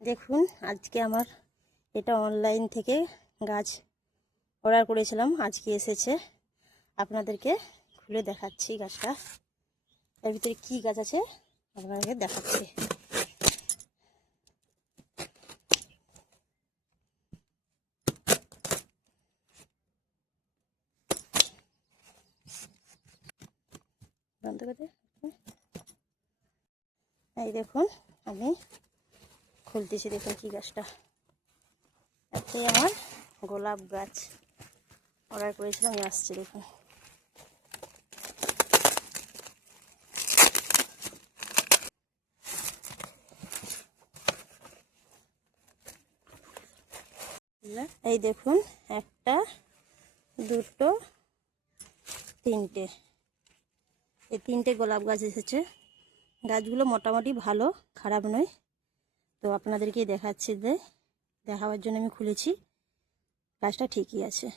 দেখুন আজকে আমার এটা অনলাইন থেকে গাছ অর্ডার করেছিলাম, আজকে এসেছে। আপনাদেরকে খুলে দেখাচ্ছি গাছটা, এর ভিতরে কি গাছ আছে আপনাদেরকে দেখাচ্ছি। বন্ধ করে এই দেখুন আমি খুলতেছি, দেখুন কি গাছটা। একটাই আমার গোলাপ গাছ অর্ডার করেছিলাম, আমি আসছি দেখুন। এই দেখুন একটা, দুটো, তিনটে, এই তিনটে গোলাপ গাছ এসেছে। গাছগুলো মোটামুটি ভালো, খারাপ নয়। তো আপনাদেরকে দেখাচ্ছি, দেখাবার জন্য আমি খুলেছি। গাছটা ঠিকই আছে।